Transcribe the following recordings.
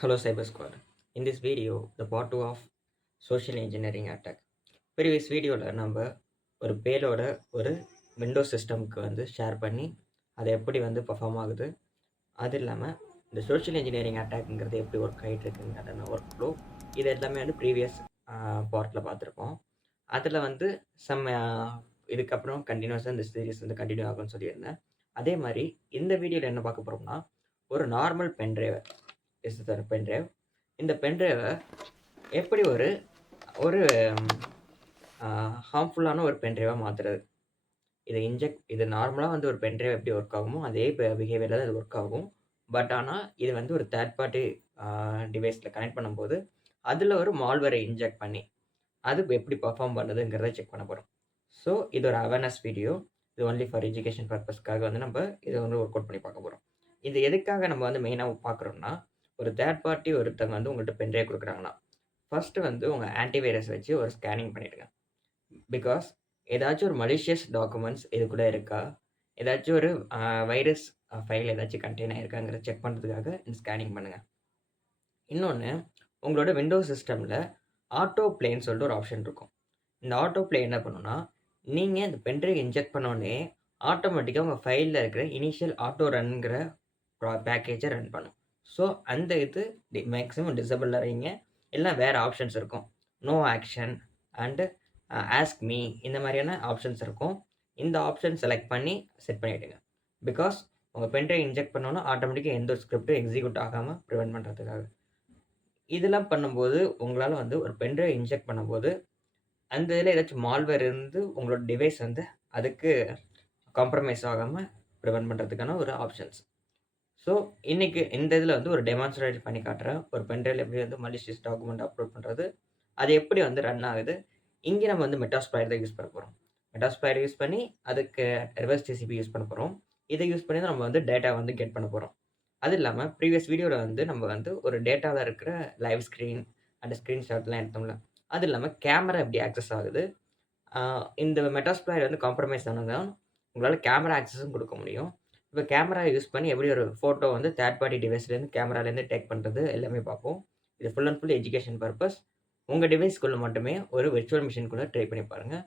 Hello Cyber Squad. In this video, the part 2 of social engineering attack. Previous வீடியோவில் நம்ம ஒரு பேலோட ஒரு Windows சிஸ்டம்க்கு வந்து ஷேர் பண்ணி அதை எப்படி வந்து பர்ஃபார்ம் ஆகுது, அது இல்லாமல் இந்த சோஷியல் இன்ஜினியரிங் அட்டாக்ங்கிறது எப்படி ஒர்க் ஆகிட்டு இருக்குங்கிறத ஒர்க் ஃப்ளோ, இது எல்லாமே வந்து ப்ரீவியஸ் பார்ட்டில் பார்த்துருப்போம். அதில் வந்து இதுக்கப்புறம் கண்டினியூஸாக இந்த சீரிஸ் வந்து கண்டினியூ ஆகும்னு சொல்லியிருந்தேன். அதே மாதிரி இந்த வீடியோவில் என்ன பார்க்க போகிறோம்னா, ஒரு நார்மல் பென்ட்ரைவை பென்ட்ரைவ் இந்த பென்ட்ரைவை எப்படி ஒரு ஒரு ஹார்ம்ஃபுல்லான ஒரு பென்ட்ரைவாக மாற்றுறது. இது நார்மலாக வந்து ஒரு பென்ட்ரைவ் எப்படி ஒர்க் ஆகுமோ அதே பிஹேவியரில் தான் இது ஒர்க் ஆகும். பட் ஆனால் இது வந்து ஒரு தேர்ட் பார்ட்டி டிவைஸில் கனெக்ட் பண்ணும்போது அதில் ஒரு மால்வேரை இன்ஜெக்ட் பண்ணி அது எப்படி பர்ஃபார்ம் பண்ணுதுங்கிறத செக் பண்ண போகிறோம். ஸோ இது ஒரு அவேர்னஸ் வீடியோ. இது ஒன்லி ஃபார் எஜுகேஷன் பர்பஸ்க்காக வந்து நம்ம இதை வந்து ஒர்க் அவுட் பண்ணி பார்க்க போகிறோம். இது எதுக்காக நம்ம வந்து மெயினாக பார்க்குறோம்னா, ஒரு தேர்ட் பார்ட்டி ஒருத்தவங்க வந்து உங்கள்கிட்ட பென்ட்ரைவ் கொடுக்குறாங்கன்னா, ஃபஸ்ட்டு வந்து உங்கள் ஆன்டிவைரஸ் வச்சு ஒரு ஸ்கேனிங் பண்ணிவிடுங்க. பிகாஸ் ஏதாச்சும் ஒரு மலிஷியஸ் டாக்குமெண்ட்ஸ் இதுக்குள்ளே இருக்கா, ஏதாச்சும் ஒரு வைரஸ் ஃபைல் ஏதாச்சும் கண்டெயின் ஆகிருக்காங்கிறத செக் பண்ணுறதுக்காக இந்த ஸ்கேனிங் பண்ணுங்கள். இன்னொன்று, உங்களோட விண்டோஸ் சிஸ்டமில் ஆட்டோ பிளேன்னு சொல்லிட்டு ஒரு ஆப்ஷன் இருக்கும். இந்த ஆட்டோ பிளே என்ன பண்ணுன்னா, நீங்கள் இந்த பென்ட்ரைவ் இன்ஜெக்ட் பண்ணோடனே ஆட்டோமேட்டிக்காக உங்கள் ஃபைலில் இருக்கிற இனிஷியல் ஆட்டோ ரன்ங்கிற பேக்கேஜை ரன் பண்ணும். ஸோ அந்த இது மேக்ஸிமம் டிசபிளில் வைங்க. இல்லை வேறு ஆப்ஷன்ஸ் இருக்கும். No action and ask me இந்த மாதிரியான ஆப்ஷன்ஸ் இருக்கும். இந்த ஆப்ஷன் செலக்ட் பண்ணி செட் பண்ணிவிடுங்க. பிகாஸ் உங்கள் பென்ட்ரைவ் இன்ஜெக்ட் பண்ணோன்னா ஆட்டோமேட்டிக்காக எந்த ஒரு ஸ்கிரிப்டும் எக்ஸிக்யூட் ஆகாமல் ப்ரிவெண்ட் பண்ணுறதுக்காக. இதெல்லாம் பண்ணும்போது உங்களால் வந்து ஒரு பென்ட்ரைவ் இன்ஜெக்ட் பண்ணும்போது அந்த இதில் ஏதாச்சும் மால்வேர் இருந்து உங்களோட டிவைஸ் வந்து அதுக்கு காம்ப்ரமைஸ் ஆகாமல் ப்ரிவெண்ட் பண்ணுறதுக்கான ஒரு ஆப்ஷன்ஸ். ஸோ இன்றைக்கி இந்த இதில் வந்து ஒரு டெமான்ஸ்ட்ரேட் பண்ணி காட்டுறேன். ஒரு பென்ட்ரைவில் எப்படி வந்து மலிஷியஸ் டாக்குமெண்ட் அப்லோட் பண்ணுறது, அது எப்படி வந்து ரன் ஆகுது. இங்கே நம்ம வந்து மெட்டாஸ்ப்ளாய்ட் தான் யூஸ் பண்ண போகிறோம். மெட்டாஸ்ப்ளாய்ட் யூஸ் பண்ணி அதுக்கு ரிவர்ஸ் டிசிபி யூஸ் பண்ண போகிறோம். இதை யூஸ் பண்ணி தான் நம்ம வந்து டேட்டா வந்து கெட் பண்ண போகிறோம். அது இல்லாமல் ப்ரீவியஸ் வீடியோவில் வந்து நம்ம வந்து ஒரு டேட்டாவில் இருக்கிற லைவ் ஸ்க்ரீன் அண்ட் ஸ்க்ரீன்ஷாட்லாம் எடுத்தோம்ல, அது இல்லாமல் கேமரா எப்படி ஆக்சஸ் ஆகுது, இந்த மெட்டாஸ்ப்ளாய்ட் வந்து காம்ப்ரமைஸ் ஆனதான் உங்களால் கேமரா ஆக்சஸும் கொடுக்க முடியும். இப்போ கேமரா யூஸ் பண்ணி எப்படி ஒரு ஃபோட்டோ வந்து தேர்ட் பார்ட்டி டிவைஸ்லேருந்து கேமராலேருந்து டேக் பண்ணுறது எல்லாமே பார்ப்போம். இது full and full education purpose. உங்கள் டிவைஸ்க்குள்ளே மட்டுமே ஒரு விர்ச்சுவல் மிஷின்குள்ளே ட்ரை பண்ணி பாருங்கள்.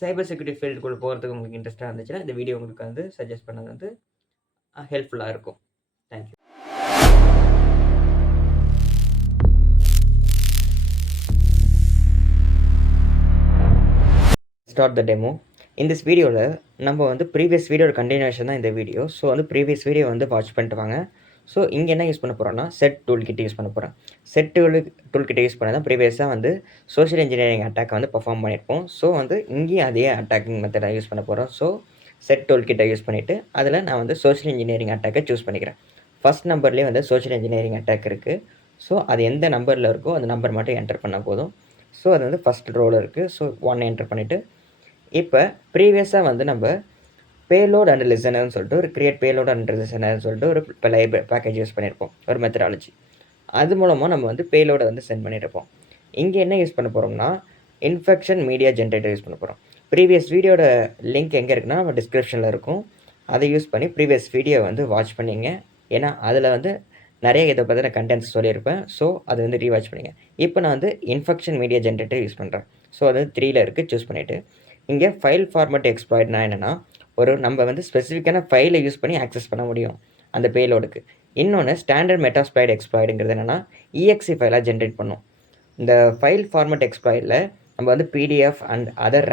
சைபர் செக்யூரிட்டி ஃபீல்டுக்குள்ளே போகிறதுக்கு உங்களுக்கு இன்ட்ரெஸ்ட்டாக இருந்துச்சுன்னா இந்த வீடியோ உங்களுக்கு வந்து சஜஸ்ட் பண்ணது வந்து ஹெல்ப்ஃபுல்லாக இருக்கும். தேங்க்யூ. Start the demo. இந்த வீடியோவில் நம்ம வந்து ப்ரீவியஸ் வீடியோட கண்டினியூஷன் தான் இந்த வீடியோ. ஸோ வந்து ப்ரீவியஸ் வீடியோ வந்து வாட்ச் பண்ணிட்டு வாங்க. ஸோ இங்கே என்ன யூஸ் பண்ண போகிறோன்னா, செட் டூல் கிட்ட யூஸ் பண்ண போகிறேன். செட் டூல் கிட்ட யூஸ் பண்ண தான் ப்ரீவியஸாக வந்து சோஷியல் இன்ஜினியரிங் அட்டாக் வந்து பர்ஃபார்ம் பண்ணியிருப்போம். ஸோ வந்து இங்கேயும் அதே அட்டாக்கிங் மெத்தடை யூஸ் பண்ண போகிறோம். ஸோ செட் டூல் கிட்ட யூஸ் பண்ணிவிட்டு அதில் நான் வந்து சோஷியல் இன்ஜினியரிங் அட்டாக்கை சூஸ் பண்ணிக்கிறேன். ஃபஸ்ட் நம்பர்லேயே வந்து சோஷியல் இன்ஜினியரிங் அட்டாக் இருக்குது. ஸோ அது எந்த நம்பரில் இருக்கோ அந்த நம்பர் மட்டும் என்டர் பண்ணால் போதும். ஸோ அது வந்து ஃபஸ்ட் ரோவில் இருக்குது. ஸோ 1 என்டர் பண்ணிவிட்டு இப்போ ப்ரீவியஸாக வந்து நம்ம பேலோட் அண்ட் லிசனர்னு சொல்லிட்டு ஒரு கிரியேட் பேலோட் அண்ட் லிசனர்னு சொல்லிட்டு ஒரு பேக்கேஜ் யூஸ் பண்ணியிருப்போம், ஒரு மெத்தடாலஜி. அது மூலமாக நம்ம வந்து பேலோடை வந்து சென்ட் பண்ணியிருப்போம். இங்கே என்ன யூஸ் பண்ண போகிறோம்னா, இன்ஃபெக்ஷன் மீடியா ஜென்ரேட்டர் யூஸ் பண்ண போகிறோம். ப்ரீவியஸ் வீடியோட லிங்க் எங்கே இருக்குன்னா நம்ம டிஸ்கிரிப்ஷனில் இருக்கும். அதை யூஸ் பண்ணி ப்ரீவியஸ் வீடியோ வந்து வாட்ச் பண்ணிங்க. ஏன்னா அதில் வந்து நிறைய இதை பற்றின கண்டென்ட்ஸ் சொல்லியிருப்பேன். ஸோ அது வந்து ரீவாட்ச் பண்ணிங்க. இப்போ நான் வந்து இன்ஃபெக்ஷன் மீடியா ஜென்ரேட்டர் யூஸ் பண்ணுறேன். ஸோ அது 3ல் இருக்குது. சூஸ் பண்ணிவிட்டு இங்கே ஃபைல் ஃபார்மேட் எக்ஸ்ப்ளாய்ட்னா என்னென்னா, நம்ம வந்து ஸ்பெசிஃபிக்கான ஃபைலை யூஸ் பண்ணி ஆக்சஸ் பண்ண முடியும் அந்த பேலோடுக்கு. இன்னொன்று ஸ்டாண்டர்ட் மெட்டாஸ்ப்ளாய்ட் எக்ஸ்ப்ளாய்டுங்கிறது என்னென்னா, இஎக்ஸி ஃபைலாக ஜென்ரேட் பண்ணும். இந்த ஃபைல் ஃபார்மேட் எக்ஸ்ப்ளாய்டில் நம்ம வந்து PDF and other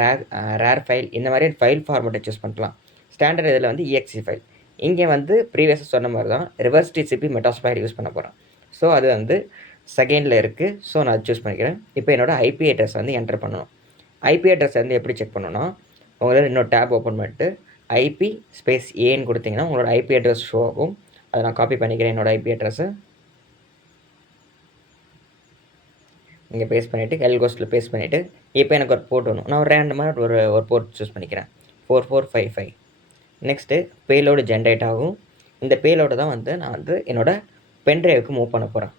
rare file இந்த மாதிரி ஃபைல் ஃபார்மேட்டை சூஸ் பண்ணலாம். ஸ்டாண்டர்ட் இதில் வந்து இஎக்ஸி ஃபைல். இங்கே வந்து ப்ரீவியஸாக சொன்ன மாதிரி தான் ரிவர்ஸ் டிசிபி மெட்டாஸ்ப்ளாய்ட் யூஸ் பண்ண போகிறேன். ஸோ அது வந்து செகண்டில் இருக்குது. ஸோ நான் அது சூஸ் பண்ணிக்கிறேன். இப்போ என்னோடய ஐபி அட்ரஸ் வந்து என்டர் பண்ணணும். ஐபி அட்ரஸ் வந்து எப்படி செக் பண்ணணும்னா, உங்களால் இன்னொரு டேப் ஓப்பன் பண்ணிட்டு ஐபி ஸ்பேஸ் ஏன்னு கொடுத்தீங்கன்னா உங்களோட ஐபி அட்ரஸ் ஷோ ஆகும். அதை நான் காப்பி பண்ணிக்கிறேன். என்னோடய ஐபி அட்ரஸை இங்கே பேஸ்ட் பண்ணிவிட்டு எல்கோஸ்ட்டில் பேஸ்ட் பண்ணிவிட்டு இப்போ எனக்கு ஒரு போர்ட் வேணும். நான் ஒரு ரேண்டமாக ஒரு போர்ட் சூஸ் பண்ணிக்கிறேன், 4455. நெக்ஸ்ட்டு பேலோடு ஜென்ரேட் ஆகும். இந்த பேலோடு தான் வந்து நான் வந்து என்னோடய பென்ட்ரைவுக்கு மூவ் பண்ண போகிறேன்.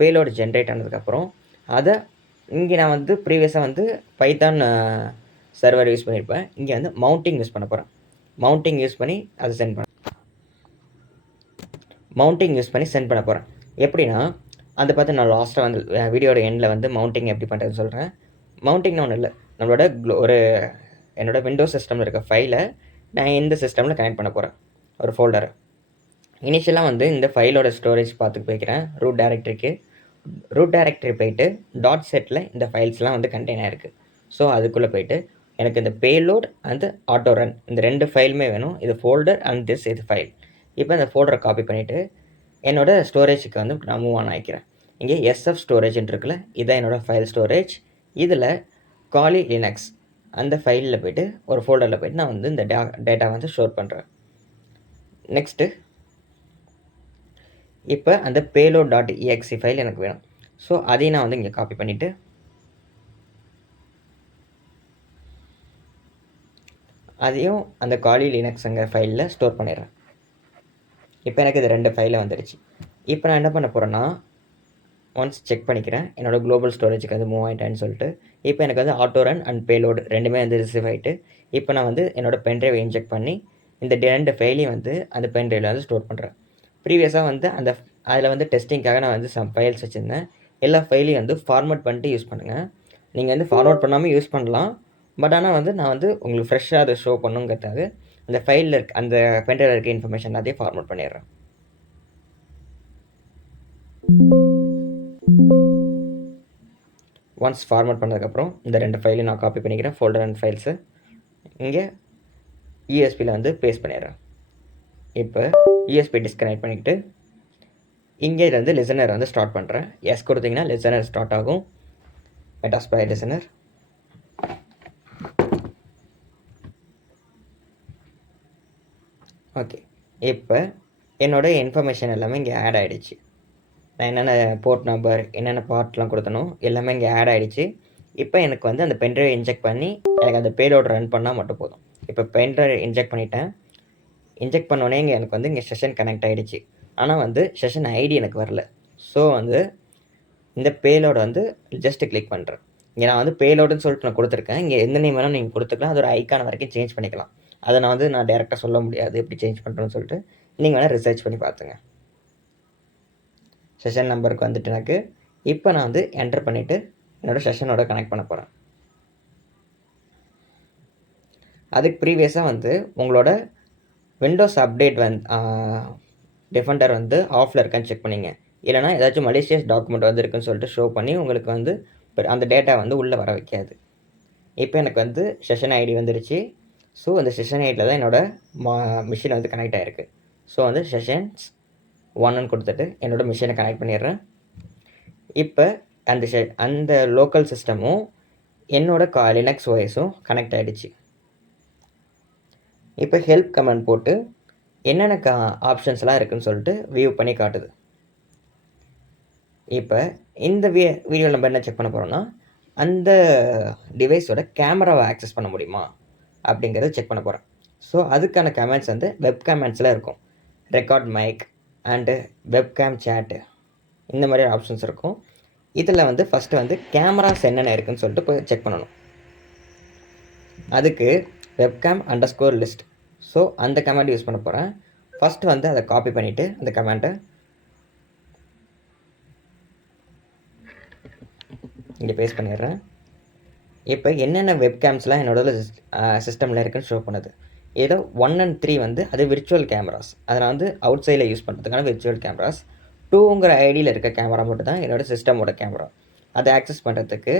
பேலோடு ஜென்ரேட் ஆனதுக்கப்புறம் அதை இங்கே நான் வந்து ப்ரீவியஸாக வந்து பைத்தான் சர்வர் யூஸ் பண்ணியிருப்பேன். இங்கே வந்து மவுண்டிங் யூஸ் பண்ண போகிறேன். மவுண்டிங் யூஸ் பண்ணி அதை சென்ட் பண்ண போகிறேன். எப்படின்னா, அதை பார்த்து நான் லாஸ்ட்டாக வந்து வீடியோட எண்டில் வந்து மவுண்டிங் எப்படி பண்ணுறதுன்னு சொல்கிறேன். மவுண்டிங்னு ஒன்றும் இல்லை, நம்மளோட என்னோட விண்டோஸ் சிஸ்டமில் இருக்க ஃபைலை நான் இந்த சிஸ்டமில் கனெக்ட் பண்ண போகிறேன், ஒரு ஃபோல்டரை. இனிஷியலாக வந்து இந்த ஃபைலோட ஸ்டோரேஜ் பார்த்து போய்க்கிறேன். ரூட் டைரக்டரி போயிட்டு டாட் செட்டில் இந்த ஃபைல்ஸ்லாம் வந்து கண்டெய்ன் ஆகிருக்கு. ஸோ அதுக்குள்ளே போயிட்டு எனக்கு இந்த பேலோட் அண்ட் ஆட்டோ ரன் இந்த 2 ஃபைலுமே வேணும். இது ஃபோல்டர் அண்ட் இது ஃபைல். இப்போ இந்த ஃபோல்டரை காப்பி பண்ணிவிட்டு என்னோடய ஸ்டோரேஜுக்கு வந்து நான் மூவ் ஆன் ஆகிக்கிறேன். இங்கே SF ஸ்டோரேஜ்னு இருக்குல்ல, இதான் என்னோடய ஃபைல் ஸ்டோரேஜ். இதில் காலி லினக்ஸ் அந்த ஃபைலில் போய்ட்டு ஒரு ஃபோல்டரில் போய்ட்டு நான் வந்து இந்த டேட்டா வந்து ஸ்டோர் பண்ணுறேன். நெக்ஸ்ட்டு இப்போ அந்த payload.exe ஃபைல் எனக்கு வேணும். ஸோ அதையும் நான் வந்து இங்கே காப்பி பண்ணிவிட்டு அதையும் அந்த காலி லினக்ஸுங்கிற ஃபைலில் ஸ்டோர் பண்ணிடுறேன். இப்போ எனக்கு இது 2 ஃபைலில் வந்துடுச்சு. இப்போ நான் என்ன பண்ண போகிறேன்னா, ஒன்ஸ் செக் பண்ணிக்கிறேன் என்னோடய குளோபல் ஸ்டோரேஜுக்கு அது மூவ் ஆகிட்டேன்னு சொல்லிட்டு. இப்போ எனக்கு வந்து ஆட்டோ ரன் அண்ட் பேலோடு ரெண்டுமே வந்து ரிசீவ் ஆகிட்டு, இப்போ நான் வந்து என்னோடய பென்ட்ரைவை இன்ஜெக்ட் பண்ணி இந்த 2 ஃபைலையும் வந்து அந்த பென்ட்ரைவில் வந்து ஸ்டோர் பண்ணுறேன். ப்ரீவியஸாக வந்து அதில் வந்து டெஸ்டிங்காக நான் வந்து சம் ஃபைல்ஸ் வச்சுருந்தேன். எல்லா ஃபைலையும் வந்து ஃபார்மேட் பண்ணிட்டு யூஸ் பண்ணுங்கள். நீங்கள் வந்து ஃபார்வர்ட் பண்ணாமல் யூஸ் பண்ணலாம். பட் ஆனால் வந்து நான் வந்து உங்களுக்கு ஃப்ரெஷ்ஷாக அதை ஷோ பண்ணுங்கிறதுக்காக அந்த ஃபைலில் இருக்க அந்த பென்ட்ரைவில் இருக்க இன்ஃபர்மேஷன் எல்லாத்தையும் ஃபார்மேட் பண்ணிடுறேன். ஒன்ஸ் ஃபார்மேட் பண்ணதுக்கப்புறம் இந்த 2 ஃபைலையும் நான் காப்பி பண்ணிக்கிறேன், ஃபோல்டர் அண்ட் ஃபைல்ஸு. இங்கே யூஎஸ்பியில் வந்து பேஸ்ட் பண்ணிடுறேன். இப்போ யூஎஸ்பி டிஸ்கனெக்ட் பண்ணிக்கிட்டு இங்கே இருந்து லிசனர் வந்து ஸ்டார்ட் பண்ணுறேன். எஸ் கொடுத்தீங்கன்னா லிசனர் ஸ்டார்ட் ஆகும். மெட்டாஸ்பை லிசனர். ஓகே, இப்போ என்னோடய இன்ஃபர்மேஷன் எல்லாமே இங்கே ஆட் ஆகிடுச்சு. நான் என்னென்ன போர்ட் நம்பர் என்னென்ன பார்ட்லாம் கொடுத்தனோ எல்லாமே இங்கே ஆட் ஆகிடுச்சு. இப்போ எனக்கு வந்து அந்த பென்ட்ரைவை இன்ஜெக்ட் பண்ணி எனக்கு அந்த பேலோட் ரன் பண்ணால் மட்டும் போதும். இப்போ பென்ட்ரைவ் இன்ஜெக்ட் பண்ணிட்டேன். இன்ஜெக்ட் பண்ணோடனே எனக்கு வந்து இங்கே செஷன் கனெக்ட் ஆகிடுச்சு. ஆனால் வந்து செஷன் ஐடி எனக்கு வரல. ஸோ வந்து இந்த பேலோட வந்து ஜஸ்ட்டு கிளிக் பண்ணுறேன். இங்கே நான் வந்து பேலோடுன்னு சொல்லிட்டு நான் கொடுத்துருக்கேன். இங்கே எந்த நேம் வேணாலும் நீங்கள் கொடுத்துக்கலாம். அது ஒரு ஐக்கான வரைக்கும் சேஞ்ச் பண்ணிக்கலாம். அதை நான் டேரெக்டாக சொல்ல முடியாது எப்படி சேஞ்ச் பண்ணுறேன்னு சொல்லிட்டு. நீங்கள் வேணால் ரிசர்ச் பண்ணி பார்த்துங்க. செஷன் நம்பருக்கு வந்துட்டு எனக்கு இப்போ நான் வந்து என்டர் பண்ணிவிட்டு என்னோடய செஷனோட கனெக்ட் பண்ண போகிறேன். அதுக்கு ப்ரீவியஸாக வந்து உங்களோட விண்டோஸ் அப்டேட் டிஃபெண்டர் வந்து ஆஃபில் இருக்கான்னு செக் பண்ணிங்க. இல்லைனா ஏதாச்சும் மலிஷியஸ் டாக்குமெண்ட் வந்து இருக்குன்னு சொல்லிட்டு ஷோ பண்ணி உங்களுக்கு வந்து அந்த டேட்டா வந்து உள்ளே வர வைக்காது. இப்போ எனக்கு வந்து செஷன் ஐடி வந்துடுச்சு. ஸோ அந்த செஷன் ஐடியில் தான் என்னோடய மிஷின் வந்து கனெக்ட் ஆகிருக்கு. ஸோ வந்து செஷன்ஸ் 1ன்னு கொடுத்துட்டு என்னோடய மிஷினை கனெக்ட் பண்ணிடுறேன். இப்போ அந்த லோக்கல் சிஸ்டமும் என்னோடய லினக்ஸ் ஓஎஸும் கனெக்ட் ஆகிடுச்சு. இப்போ ஹெல்ப் கமெண்ட் போட்டு என்னென்ன ஆப்ஷன்ஸ்லாம் இருக்குதுன்னு சொல்லிட்டு வியூ பண்ணி காட்டுது. இப்போ இந்த வீடியோவில் நம்ம என்ன செக் பண்ண போகிறோம்னா, அந்த டிவைஸோட கேமராவை ஆக்சஸ் பண்ண முடியுமா அப்படிங்கிறத செக் பண்ண போகிறேன். ஸோ அதுக்கான கமெண்ட்ஸ் வந்து வெப் கமெண்ட்ஸில் இருக்கும். ரெக்கார்ட் மைக் அண்டு வெப்கேம் சேட்டு இந்த மாதிரி ஆப்ஷன்ஸ் இருக்கும். இதில் வந்து ஃபஸ்ட்டு வந்து கேமராஸ் என்னென்ன இருக்குதுன்னு சொல்லிட்டு போய் செக் பண்ணணும். அதுக்கு webcam_list. ஸோ அந்த கமெண்ட் யூஸ் பண்ண போகிறேன். ஃபஸ்ட்டு வந்து அதை காப்பி பண்ணிவிட்டு அந்த கமெண்ட்டை இங்கே பேஸ்ட் பண்ணிடுறேன். இப்போ என்னென்ன வெப்கேம்ஸ்லாம் என்னோட சிஸ்டமில் இருக்குன்னு ஷோ பண்ணுது. ஏதோ 1 and 3 வந்து அது விர்ச்சுவல் கேமராஸ். அதை நான் வந்து அவுட் சைடில் யூஸ் பண்ணுறதுக்கான விர்ச்சுவல் கேமராஸ். 2ங்கிற ஐடியில் இருக்க கேமரா மட்டும் தான் என்னோடய சிஸ்டமோட கேமரா. அதை ஆக்சஸ் பண்ணுறதுக்கு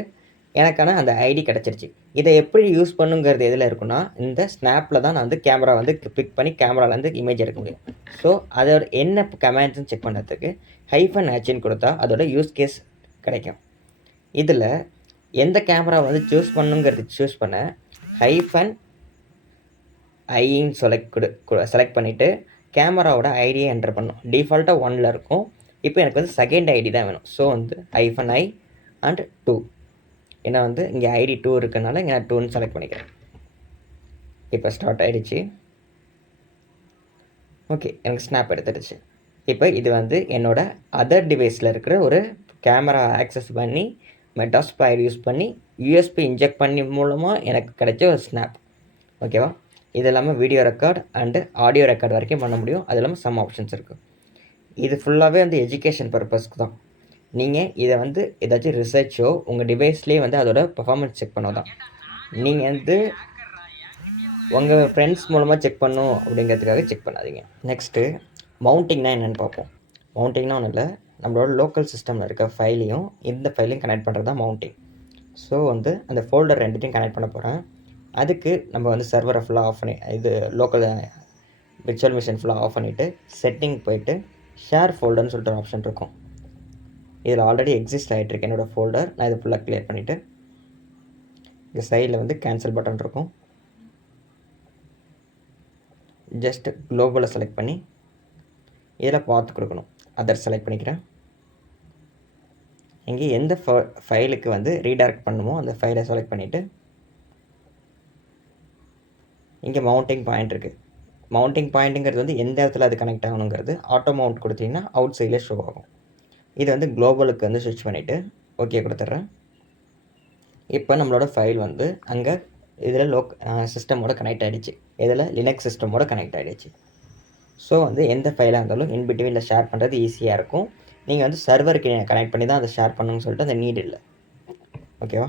எனக்கான அந்த ஐடி கிடச்சிருச்சு. இதை எப்படி யூஸ் பண்ணுங்கிறது எதில் இருக்குன்னா, இந்த ஸ்னாப்பில் தான் நான் வந்து கேமரா வந்து பிக் பண்ணி கேமராலேருந்து இமேஜ் எடுக்க முடியும். ஸோ அதோட என்ன கமெண்ட்ஸ்ன்னு செக் பண்ணுறதுக்கு -Hன்னு கொடுத்தா அதோட யூஸ் கேஸ் கிடைக்கும். இதில் எந்த கேமரா வந்து சூஸ் பண்ணுங்கிறது சூஸ் பண்ண -iன்னு செலக்ட் பண்ணிவிட்டு கேமராவோட ஐடியை என்டர் பண்ணணும். டிஃபால்ட்டாக 1ல் இருக்கும். இப்போ எனக்கு வந்து செகண்ட் ஐடி தான் வேணும். ஸோ வந்து -i and 2. ஏன்னா வந்து இங்கே ஐடி 2 இருக்கிறனால இங்கே நான் 2ன்னு செலக்ட் பண்ணிக்கிறேன். இப்போ ஸ்டார்ட் ஆகிடுச்சு. ஓகே, எனக்கு ஸ்னாப் எடுத்துடுச்சு. இப்போ இது வந்து என்னோடய அதர் டிவைஸில் இருக்கிற ஒரு கேமரா ஆக்சஸ் பண்ணி மெட்டாஸ்பை யூஸ் பண்ணி யூஎஸ்பி இன்ஜெக்ட் பண்ணி மூலமாக எனக்கு கிடைச்ச ஒரு ஸ்னாப். ஓகேவா? இது இல்லாமல் video record and audio record வரைக்கும் பண்ண முடியும். அது இல்லாமல் சம் ஆப்ஷன்ஸ் இருக்குது. இது ஃபுல்லாகவே வந்து எஜுகேஷன் பர்பஸ்க்கு தான். நீங்கள் இதை வந்து ஏதாச்சும் ரிசர்ச்சோ உங்கள் டிவைஸ்லேயே வந்து அதோட பெர்ஃபார்மன்ஸ் செக் பண்ணதான். நீங்கள் வந்து உங்கள் ஃப்ரெண்ட்ஸ் மூலமாக செக் பண்ணணும் அப்படிங்கிறதுக்காக செக் பண்ணாதீங்க. நெக்ஸ்ட்டு மவுண்டிங்னா என்னென்னு பார்ப்போம். மவுண்டிங்னா ஒன்றும் இல்லை, நம்மளோட லோக்கல் சிஸ்டமில் இருக்க ஃபைலையும் இந்த ஃபைலையும் கனெக்ட் பண்ணுறது தான் மவுண்டிங். ஸோ வந்து அந்த ஃபோல்டர் ரெண்டுத்தையும் கனெக்ட் பண்ண போகிறேன். அதுக்கு நம்ம வந்து சர்வரை ஃபுல்லாக ஆஃப் பண்ணி இது லோக்கல் விர்ச்சுவல் மிஷின் ஃபுல்லாக ஆஃப் பண்ணிவிட்டு செட்டிங் போயிட்டு ஷேர் ஃபோல்டர்னு சொல்லிட்டு ஒரு ஆப்ஷன் இருக்கும். இதில் ஆல்ரெடி எக்ஸிஸ்ட் ஆகிட்டுருக்கு என்னோடய ஃபோல்டர். நான் இதை ஃபுல்லாக க்ளியர் பண்ணிவிட்டு இந்த சைடில் வந்து கேன்சல் பட்டன் இருக்கும். ஜஸ்ட் குளோபலை செலக்ட் பண்ணி இதில் பார்த்து கொடுக்கணும். அதர் செலக்ட் பண்ணிக்கிறேன். இங்கே எந்த ஃபைலுக்கு வந்து ரீடைரக்ட் பண்ணுமோ அந்த ஃபைலை செலக்ட் பண்ணிவிட்டு இங்கே மவுண்டிங் பாயிண்ட் இருக்குது. மவுண்டிங் பாயிண்ட்டுங்கிறது வந்து எந்த இடத்துல அது கனெக்ட் ஆகணுங்கிறது ஆட்டோ மவுண்ட் கொடுத்தீங்கன்னா அவுட் சைடில் ஷோ ஆகும். இது வந்து குளோபலுக்கு வந்து ஸ்விட்ச் பண்ணிவிட்டு ஓகே கொடுத்துட்றேன். இப்போ நம்மளோட ஃபைல் வந்து அங்கே இதில் சிஸ்டமோட கனெக்ட் ஆகிடுச்சு. இதில் லினக்ஸ் சிஸ்டமோட கனெக்ட் ஆகிடுச்சு. ஸோ வந்து எந்த ஃபைலாக இருந்தாலும் இன்பிட்வீனில் ஷேர் பண்ணுறது ஈஸியாக இருக்கும். நீங்கள் வந்து சர்வருக்கு கனெக்ட் பண்ணி தான் அதை ஷேர் பண்ணணும்னு சொல்லிட்டு அந்த நீட் இல்லை. ஓகேவா?